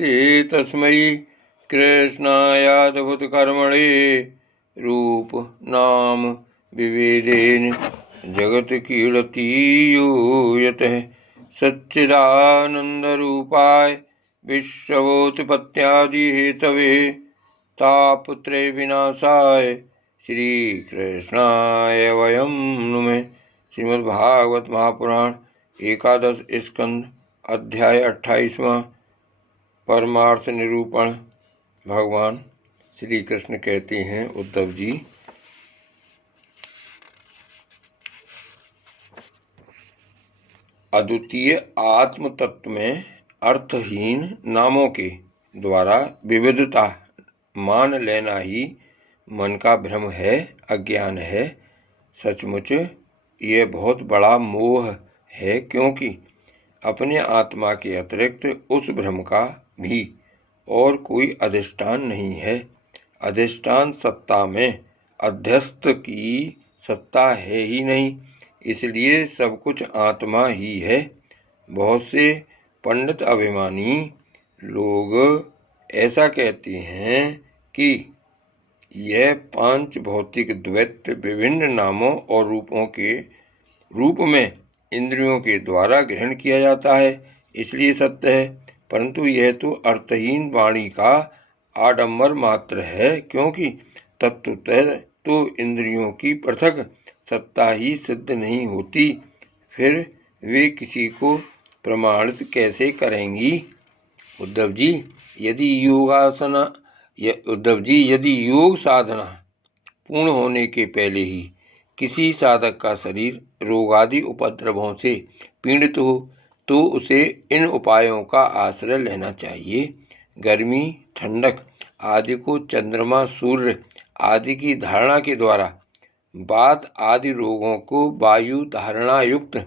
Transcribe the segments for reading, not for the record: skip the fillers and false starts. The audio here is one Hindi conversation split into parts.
नमस्ते तस्मै कृष्णायाद्भुतकर्मणे रूप नाम विभेदेन जगत क्रीडतीयो यतः सच्चिदानन्दरूपाय विश्वोत्पत्त्यादि हेतवे तापत्रय विनाशाय श्रीकृष्णाय वयं नुमः। श्रीमद्भागवत महापुराण एकादश स्कंद अध्याय 28वां परमार्थ निरूपण। भगवान श्री कृष्ण कहते हैं, उद्धव जी, अद्वितीय आत्म तत्व में अर्थहीन नामों के द्वारा विविधता मान लेना ही मन का भ्रम है, अज्ञान है। सचमुच ये बहुत बड़ा मोह है, क्योंकि अपने आत्मा के अतिरिक्त उस भ्रम का भी और कोई अधिष्ठान नहीं है। अधिष्ठान सत्ता में अध्यस्त की सत्ता है ही नहीं, इसलिए सब कुछ आत्मा ही है। बहुत से पंडित अभिमानी लोग ऐसा कहते हैं कि यह पांच भौतिक द्वैत विभिन्न नामों और रूपों के रूप में इंद्रियों के द्वारा ग्रहण किया जाता है, इसलिए सत्य है। परंतु यह तो अर्थहीन वाणी का आडंबर मात्र है, क्योंकि तत्वतः तो इंद्रियों की पृथक सत्ता ही सिद्ध नहीं होती। फिर वे किसी को प्रमाणित कैसे करेंगी? उद्धव जी, यदि योग साधना पूर्ण होने के पहले ही किसी साधक का शरीर रोगादि उपद्रवों से पीड़ित हो, तो उसे इन उपायों का आश्रय लेना चाहिए। गर्मी, ठंडक आदि को चंद्रमा, सूर्य आदि की धारणा के द्वारा, वात आदि रोगों को वायु धारणा युक्त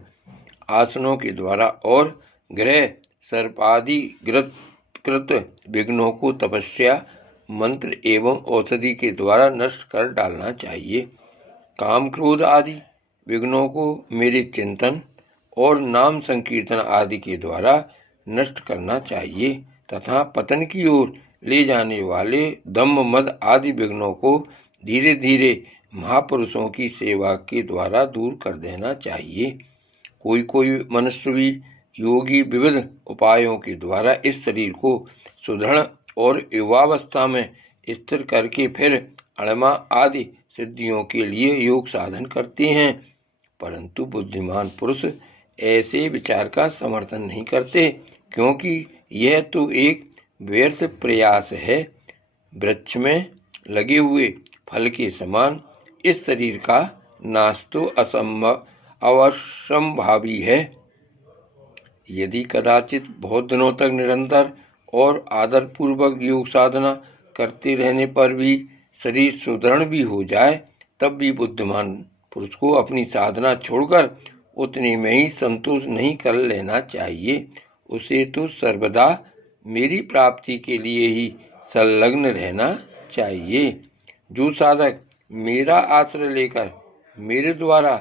आसनों के द्वारा और ग्रह सर्पादि कृत विघ्नों को तपस्या, मंत्र एवं औषधि के द्वारा नष्ट कर डालना चाहिए। काम क्रोध आदि विघ्नों को मेरे चिंतन और नाम संकीर्तन आदि के द्वारा नष्ट करना चाहिए, तथा पतन की ओर ले जाने वाले दम्भ मद आदि विघ्नों को धीरे धीरे महापुरुषों की सेवा के द्वारा दूर कर देना चाहिए। कोई मनुष्य भी योगी विविध उपायों के द्वारा इस शरीर को सुदृढ़ और युवावस्था में स्थिर करके फिर अणमा आदि सिद्धियों के लिए योग साधन करते हैं। परंतु बुद्धिमान पुरुष ऐसे विचार का समर्थन नहीं करते, क्योंकि यह तो एक व्यर्थ प्रयास है। वृक्ष में लगे हुए फल के समान इस शरीर का नाश तो अवश्यंभावी है। यदि कदाचित बहुत दिनों तक निरंतर और आदरपूर्वक योग साधना करते रहने पर भी शरीर सुदृढ़ भी हो जाए, तब भी बुद्धिमान पुरुष को अपनी साधना छोड़कर उतने में ही संतोष नहीं कर लेना चाहिए। उसे तो सर्वदा मेरी प्राप्ति के लिए ही संलग्न रहना चाहिए। जो साधक मेरा आश्रय लेकर मेरे द्वारा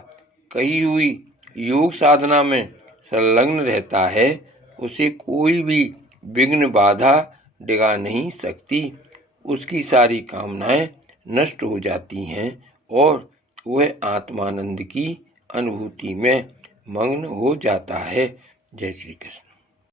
कही हुई योग साधना में संलग्न रहता है, उसे कोई भी विघ्न बाधा डिगा नहीं सकती। उसकी सारी कामनाएं नष्ट हो जाती हैं और वह आत्मानंद की अनुभूति में मग्न हो जाता है। जय श्री कृष्ण।